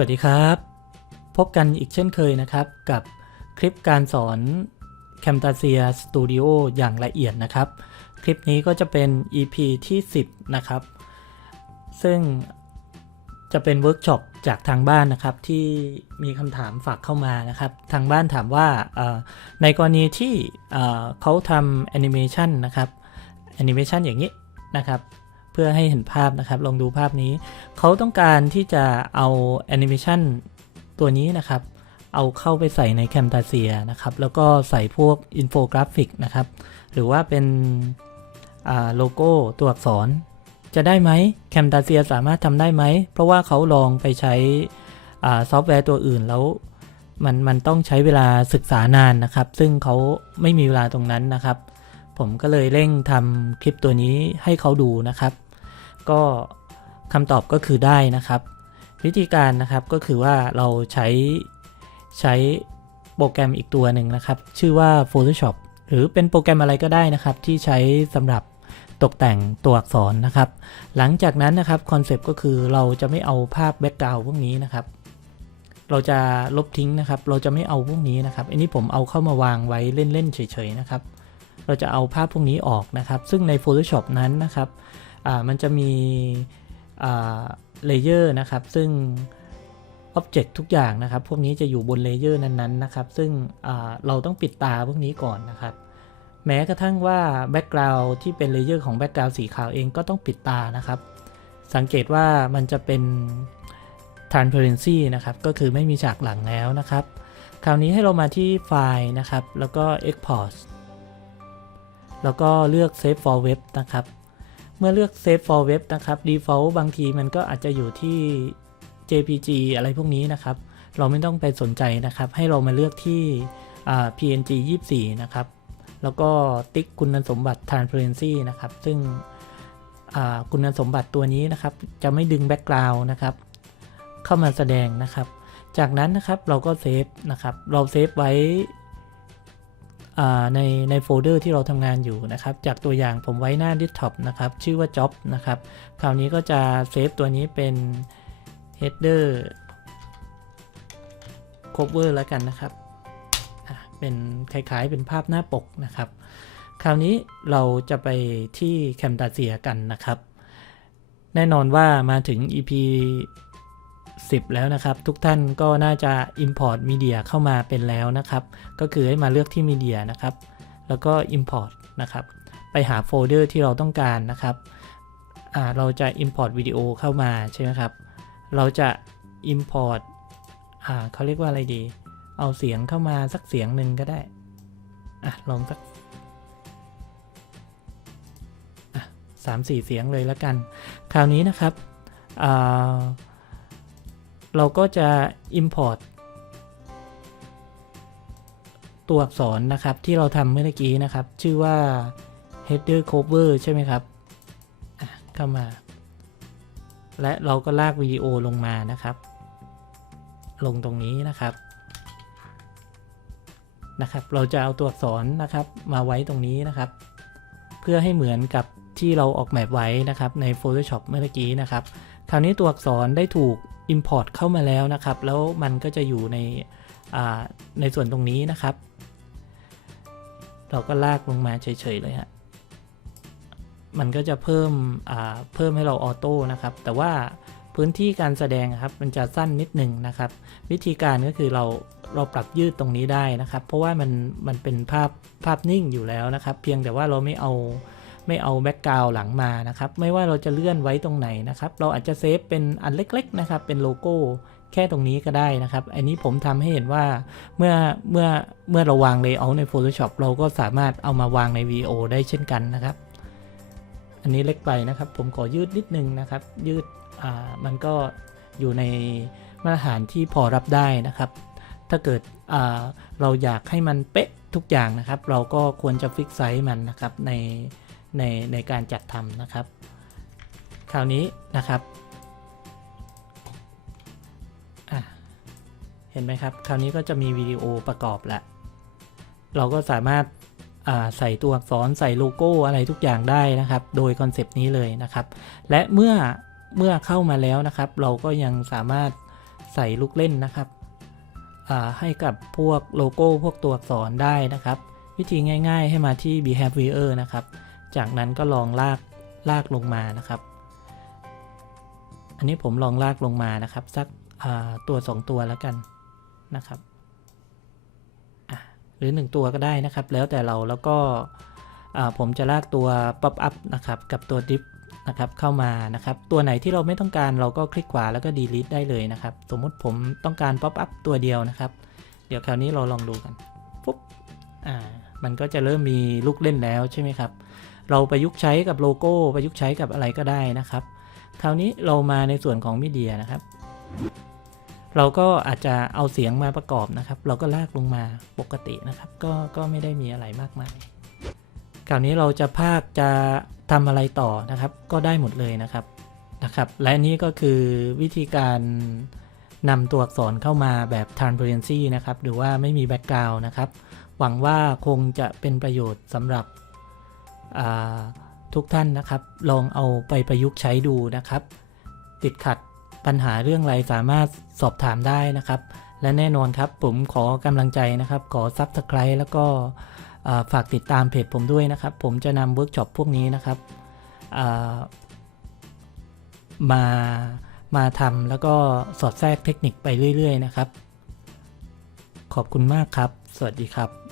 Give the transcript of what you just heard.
วัสดีครับ พบกันอีกเช่นเคยนะครับ กับคลิปการสอน Camtasia Studio อย่างละเอียดนะครับ คลิปนี้ก็จะเป็น EP ที่ 10 นะครับ ซึ่งจะเป็นเวิร์กช็อปจากทางบ้านนะครับ ที่มีคำถามฝากเข้ามานะครับ ทางบ้านถามว่าในกรณีที่เขาทำแอนิเมชันนะครับแอนิเมชันอย่างนี้นะครับ พื่อให้เห็นภาพนะครับ ลองดูภาพนี้ เขาต้องการที่จะเอาแอนิเมชันตัวนี้นะครับ เอาเข้าไปใส่ใน Camtasia นะครับ แล้วก็ใส่พวกอินโฟกราฟิกนะครับ หรือว่าเป็นโลโก้ตัวอักษร จะได้ไหม Camtasia สามารถทำได้ไหม เพราะว่าเขาลองไปใช้ซอฟต์แวร์ตัวอื่นแล้วมันมันต้องใช้เวลาศึกษานานนะครับ ซึ่งเขาไม่มีเวลาตรงนั้นนะครับ ผมก็เลยเร่งทำคลิปตัวนี้ให้เขาดูนะครับ ก็คำตอบก็คือได้นะครับ วิธีการนะครับก็คือว่าเราใช้ใช้โปรแกรมอีกตัวหนึ่งนะครับ ชื่อว่า Photoshop หรือเป็นโปรแกรมอะไรก็ได้นะครับ ที่ใช้สำหรับตกแต่งตัวอักษรนะครับ หลังจากนั้นนะครับคอนเซปต์ก็คือเราจะไม่เอาภาพแบ็กกราวด์พวกนี้นะครับ เราจะลบทิ้งนะครับ เราจะไม่เอาพวกนี้นะครับ อันนี้ผมเอาเข้ามาวางไว้เล่นๆเฉยๆนะครับ เราจะเอาภาพพวกนี้ออกนะครับ ซึ่งใน Photoshop นั้นนะครับ มันจะมีเลเยอร์นะครับ ซึ่ง Object ทุกอย่างนะครับ พวกนี้จะอยู่บนเลเยอร์นั้นๆนะครับ ซึ่งเราต้องปิดตาพวกนี้ก่อนนะครับ แม้กระทั่งว่าแบ็กกราวด์ที่เป็นเลเยอร์ของแบ็กกราวด์สีขาวเองก็ต้องปิดตานะครับ สังเกตว่ามันจะเป็น transparency นะครับ ก็คือไม่มีฉากหลังแล้วนะครับ คราวนี้ให้เรามาที่ไฟล์นะครับ แล้วก็ export แล้วก็เลือก save for web นะครับ เมื่อเลือก save for web นะครับ default บางทีมันก็อาจจะอยู่ที่ jpg อะไรพวกนี้นะครับ เราไม่ต้องไปสนใจนะครับ ให้เรามาเลือกที่ png 24 นะครับ แล้วก็ติ๊กคุณสมบัติ transparency นะครับ ซึ่งคุณสมบัติตัวนี้นะครับ จะไม่ดึง background นะครับ เข้ามาแสดงนะครับ จากนั้นนะครับเราก็เซฟนะครับ เราเซฟไว้ ในในโฟลเดอร์ที่เราทำงานอยู่นะครับ จากตัวอย่างผมไว้หน้า desktop นะครับ ชื่อว่า job นะครับ คราวนี้ก็จะเซฟตัวนี้เป็น header cover แล้วกันนะครับ เป็นคล้ายๆเป็นภาพหน้าปกนะครับ คราวนี้เราจะไปที่ Camtasia กันนะครับ แน่นอนว่ามาถึง EP 10 แล้วนะครับ ทุกท่านก็น่าจะ Import Media เข้ามาเป็นแล้วนะครับ ก็คือให้มาเลือกที่ Media นะครับ แล้วก็ Import นะครับ ไปหาโฟลเดอร์ที่เราต้องการนะครับอ่าเราจะ Import วิดีโอเข้ามาใช่ไหมครับ เราจะ Import อ่าเขาเรียกว่าอะไรดี เอาเสียงเข้ามาสักเสียงหนึ่งก็ได้อะลองสักสามสี่เสียงเลยแล้วกัน คราวนี้นะครับอ่า เราก็จะ Import ตัวอักษรนะครับที่เราทำเมื่อกี้นะครับ ชื่อว่า header cover ใช่ไหมครับเข้ามา และเราก็ลากวิดีโอลงมานะครับ ลงตรงนี้นะครับนะครับ เราจะเอาตัวอักษรนะครับมาไว้ตรงนี้นะครับ เพื่อให้เหมือนกับ ที่เราออกแบบไว้นะครับใน Photoshop เมื่อกี้นะครับ คราวนี้ตัวอักษรได้ถูก Import เข้ามาแล้วนะครับ แล้วมันก็จะอยู่ในในส่วนตรงนี้นะครับ เราก็ลากลงมาเฉยๆเลยฮะมันก็จะเพิ่มเพิ่มให้เราออโต้นะครับ แต่ว่าพื้นที่การแสดงครับมันจะสั้นนิดหนึ่งนะครับ วิธีการก็คือเราเราปรับยืดตรงนี้ได้นะครับ เพราะว่ามันมันเป็นภาพภาพนิ่งอยู่แล้วนะครับ เพียงแต่ว่าเราไม่เอา ไม่เอาแบ็กกราวหลังมานะครับไม่ว่าเราจะเลื่อนไว้ตรงไหนนะครับเราอาจจะเซฟเป็นอันเล็กๆนะครับเป็นโลโก้แค่ตรงนี้ก็ได้นะครับ อันนี้ผมทำให้เห็นว่าเมื่อเมื่อเมื่อเราวาง layout ใน Photoshop เราก็สามารถเอามาวางใน VO ได้เช่นกันนะครับ อันนี้เล็กไปนะครับ ผมขอยืดนิดนึงนะครับ ยืดอ่ามันก็อยู่ในมาตรฐานที่พอรับได้นะครับ ถ้าเกิดอ่าเราอยากให้มันเป๊ะทุกอย่างนะครับ เราก็ควรจะฟิกไซส์มันนะครับใน ในในการจัดทำนะครับ คราวนี้นะครับเห็นไหมครับ คราวนี้ก็จะมีวิดีโอประกอบแล้วเราก็สามารถใส่ตัวอักษรใส่โลโก้อะไรทุกอย่างได้นะครับ โดยคอนเซปต์นี้เลยนะครับ และเมื่อเมื่อเข้ามาแล้วนะครับ เราก็ยังสามารถใส่ลูกเล่นนะครับให้กับพวกโลโก้พวกตัวอักษรได้นะครับ วิธีง่าย ๆ ให้มาที่ behavior นะครับ จากนั้นก็ลองลากลากลงมานะครับ อันนี้ผมลองลากลงมานะครับ สักตัว 2 ตัวแล้วกันนะครับหรือ 1 ตัวก็ได้นะครับ แล้วแต่เราแล้วก็ผมจะลากตัว pop up นะครับกับตัว div นะครับเข้ามานะครับ ตัวไหนที่เราไม่ต้องการเราก็คลิกขวาแล้วก็ delete ได้เลยนะครับ สมมติผมต้องการ pop up ตัวเดียวนะครับ เดี๋ยวคราวนี้เราลองดูกันปุ๊บอ่ามันก็จะเริ่มมีลูกเล่นแล้วใช่ไหมครับ เราประยุกต์ใช้กับโลโก้ประยุกต์ใช้กับอะไรก็ได้นะครับ คราวนี้เรามาในส่วนของมีเดียนะครับ เราก็อาจจะเอาเสียงมาประกอบนะครับ เราก็ลากลงมาปกตินะครับ ก็ก็ไม่ได้มีอะไรมากมายคราวนี้เราจะภาคจะทำอะไรต่อนะครับ ก็ได้หมดเลยนะครับนะครับ และนี่ก็คือวิธีการนำตัวอักษรเข้ามาแบบ transparency นะครับ หรือว่าไม่มี background นะครับ หวังว่าคงจะเป็นประโยชน์สำหรับ ทุกท่านนะครับ ลองเอาไปประยุกต์ใช้ดูนะครับ ติดขัดปัญหาเรื่องอะไรสามารถสอบถามได้นะครับ และแน่นอนครับผมขอกำลังใจนะครับ ขอ Subscribe แล้วก็ฝากติดตามเพจผมด้วยนะครับ ผมจะนำเวิร์กช็อปพวกนี้นะครับมามาทำแล้วก็สอดแทรกเทคนิคไปเรื่อย ๆ นะครับ ขอบคุณมากครับ สวัสดีครับ